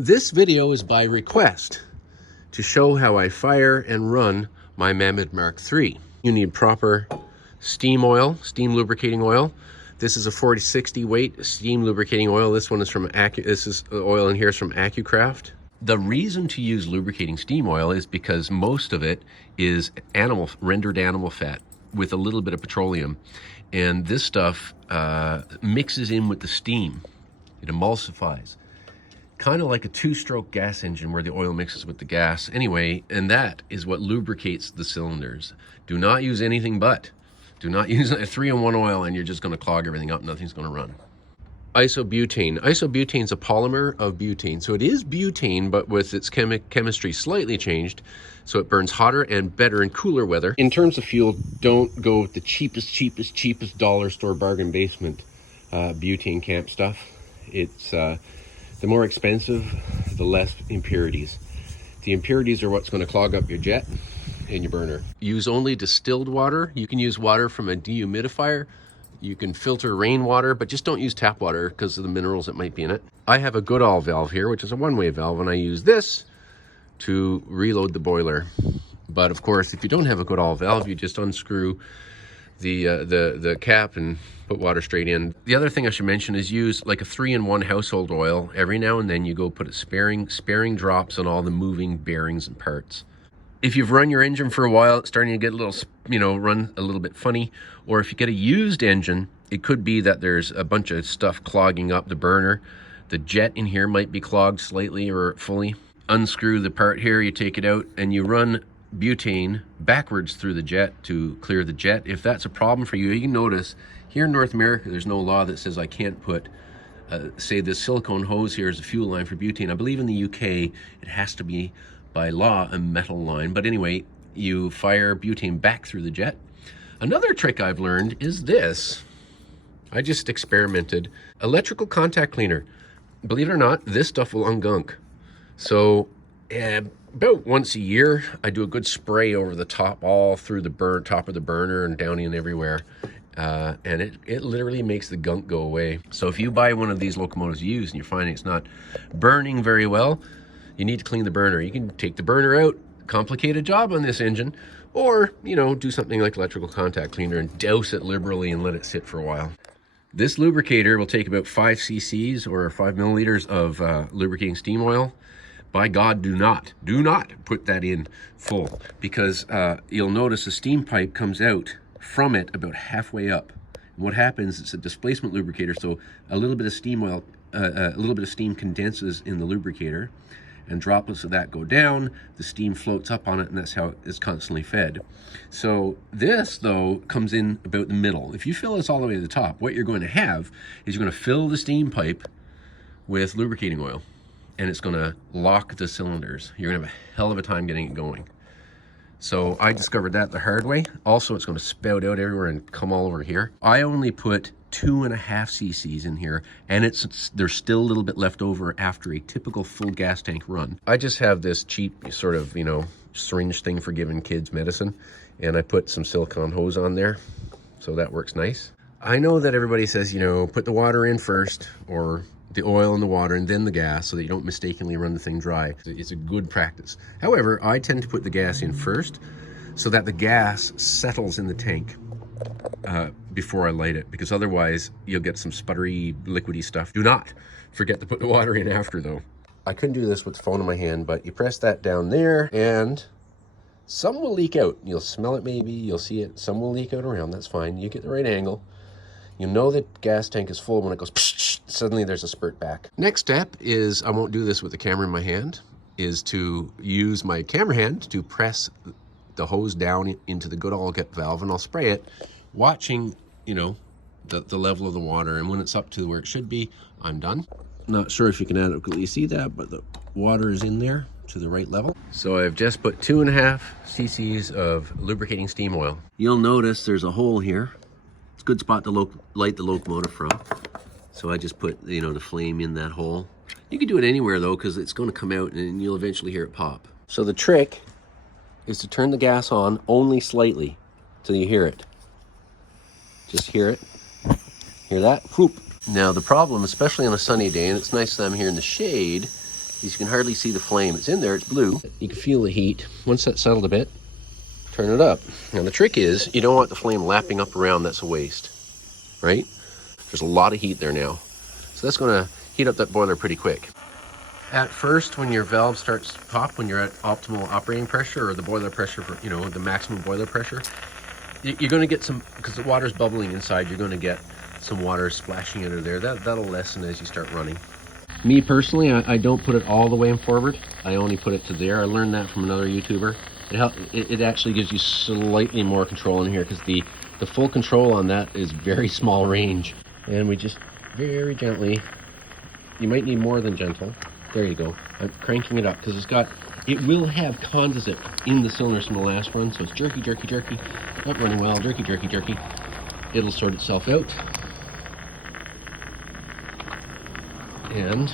This video is by request to show how I fire and run my Mamod Mark III. You need proper steam oil, steam lubricating oil. This is a 40-60 weight steam lubricating oil. This one is from the oil in here is from AccuCraft. The reason to use lubricating steam oil is because most of it is rendered animal fat with a little bit of petroleum. And this stuff mixes in with the steam. It emulsifies. Kind of like a two-stroke gas engine where the oil mixes with the gas. Anyway, and that is what lubricates the cylinders. Do not use anything but. Do not use a 3-in-1 oil and you're just going to clog everything up. Nothing's going to run. Isobutane. Isobutane is a polymer of butane. So it is butane, but with its chemistry slightly changed. So it burns hotter and better in cooler weather. In terms of fuel, don't go with the cheapest dollar store bargain basement butane camp stuff. It's the more expensive, the less impurities. The impurities are what's going to clog up your jet and your burner. Use only distilled water. You can use water from a dehumidifier. You can filter rainwater, but just don't use tap water because of the minerals that might be in it. I have a Goodall valve here, which is a one-way valve, and I use this to reload the boiler. But of course, if you don't have a Goodall valve, you just unscrew the cap and put water straight in. The other thing I should mention is use like a 3-in-1 household oil. Every now and then you go put a sparing drops on all the moving bearings and parts. If you've run your engine for a while, it's starting to get a little, run a little bit funny. Or if you get a used engine, it could be that there's a bunch of stuff clogging up the burner. The jet in here might be clogged slightly or fully. Unscrew the part here, you take it out, and you run butane backwards through the jet to clear the jet. If that's a problem for you, you can notice here in North America, there's no law that says I can't put, say this silicone hose here is a fuel line for butane. I believe in the UK, it has to be by law a metal line. But anyway, you fire butane back through the jet. Another trick I've learned is this. I just experimented. Electrical contact cleaner. Believe it or not, this stuff will ungunk. So about once a year, I do a good spray over the top, all through the top of the burner and down in everywhere. And it literally makes the gunk go away. So if you buy one of these Locomotives used and you're finding it's not burning very well, you need to clean the burner. You can take the burner out, complicated job on this engine, or, do something like electrical contact cleaner and douse it liberally and let it sit for a while. This lubricator will take about 5 cc's or 5 milliliters of lubricating steam oil. By God, do not put that in full, because you'll notice the steam pipe comes out from it about halfway up. And what happens, it's a displacement lubricator, so a little bit of steam condenses in the lubricator, and droplets of that go down, the steam floats up on it, and that's how it's constantly fed. So this, though, comes in about the middle. If you fill this all the way to the top, what you're going to have is you're going to fill the steam pipe with lubricating oil, and it's going to lock the cylinders. You're going to have a hell of a time getting it going. So I discovered that the hard way. Also, it's going to spout out everywhere and come all over here. I only put 2.5 cc's in here, and there's still a little bit left over after a typical full gas tank run. I just have this cheap sort of, syringe thing for giving kids medicine, and I put some silicone hose on there, so that works nice. I know that everybody says, put the water in first, or the oil in the water and then the gas, so that you don't mistakenly run the thing dry. It's a good practice. However, I tend to put the gas in first so that the gas settles in the tank before I light it, because otherwise you'll get some sputtery, liquidy stuff. Do not forget to put the water in after, though. I couldn't do this with the phone in my hand, but you press that down there and some will leak out. You'll smell it maybe, you'll see it. Some will leak out around, that's fine. You get the right angle. You know the gas tank is full when it goes psh, suddenly there's a spurt back. Next step is, I won't do this with the camera in my hand, is to use my camera hand to press the hose down into the Goodall valve, and I'll spray it, watching, the level of the water. And when it's up to where it should be, I'm done. Not sure if you can adequately see that, but the water is in there to the right level. So I've just put 2.5 cc's of lubricating steam oil. You'll notice there's a hole here. It's a good spot to light the locomotive from. So I just put, the flame in that hole. You can do it anywhere though, because it's going to come out and you'll eventually hear it pop. So the trick is to turn the gas on only slightly till you hear it. Just hear it. Hear that? Whoop. Now the problem, especially on a sunny day, and it's nice that I'm here in the shade, You can hardly see the flame. It's in there, it's blue. You can feel the heat. Once that's settled a bit, turn it up. Now the trick is, you don't want the flame lapping up around, that's a waste, right? There's a lot of heat there now. So that's gonna heat up that boiler pretty quick. At first, when your valve starts to pop, when you're at optimal operating pressure or the boiler pressure for, you know, the maximum boiler pressure, you're gonna get some, because the water's bubbling inside, you're gonna get some water splashing out of there. That'll lessen as you start running. Me personally, I don't put it all the way forward. I only put it to there. I learned that from another YouTuber. It actually gives you slightly more control in here, because the full control on that is very small range. And we just very gently, you might need more than gentle. There you go. I'm cranking it up because it will have condensate in the cylinders from the last run, so it's jerky, jerky, jerky. Not running well, jerky, jerky, jerky. It'll sort itself out. And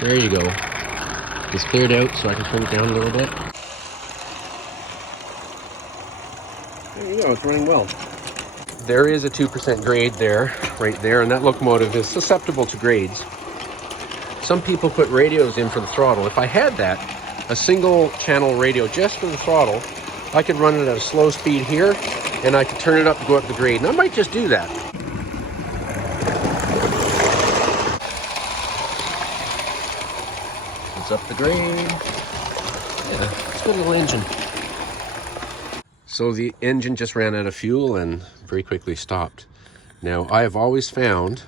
there you go. It's cleared out, so I can turn it down a little bit. There you go, it's running well. There is a 2% grade there, right there, and that locomotive is susceptible to grades. Some people put radios in for the throttle. If I had that, a single channel radio just for the throttle, I could run it at a slow speed here, and I could turn it up to go up the grade. And I might just do that. It's up the grade. Yeah, it's a good little engine. So the engine just ran out of fuel and very quickly stopped. Now, I have always found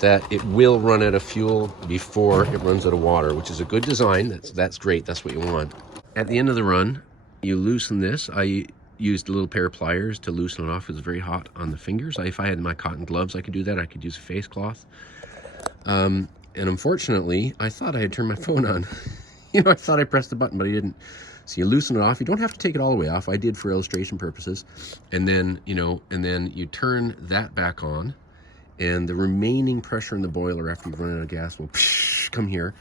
that it will run out of fuel before it runs out of water, which is a good design. That's great. That's what you want. At the end of the run, you loosen this. I used a little pair of pliers to loosen it off. It was very hot on the fingers. If I had my cotton gloves, I could do that. I could use a face cloth. And unfortunately, I thought I had turned my phone on. You know, I thought I pressed the button, but I didn't. So you loosen it off. You don't have to take it all the way off. I did for illustration purposes. And then, you know, and then you turn that back on, and the remaining pressure in the boiler after you've run out of gas will come here,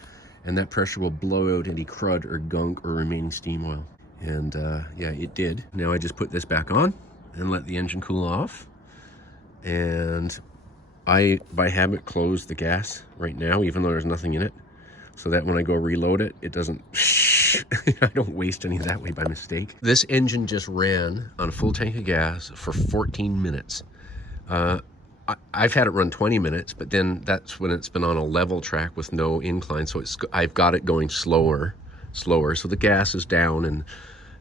and that pressure will blow out any crud or gunk or remaining steam oil. And yeah, it did. Now I just put this back on and let the engine cool off. And I, by habit, close the gas right now, even though there's nothing in it, so that when I go reload it, it doesn't, I don't waste any that way by mistake. This engine just ran on a full tank of gas for 14 minutes. I've had it run 20 minutes, but then that's when it's been on a level track with no incline, so I've got it going slower. So the gas is down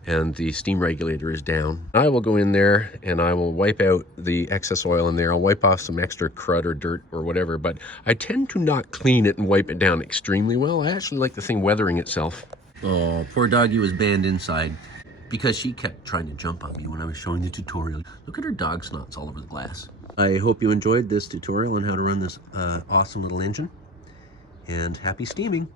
and the steam regulator is down. I will go in there and I will wipe out the excess oil in there. I'll wipe off some extra crud or dirt or whatever, but I tend to not clean it and wipe it down extremely well. I actually like the thing weathering itself. Oh, poor doggy was banned inside because she kept trying to jump on me when I was showing the tutorial. Look at her dog snots all over the glass. I hope you enjoyed this tutorial on how to run this awesome little engine, and happy steaming.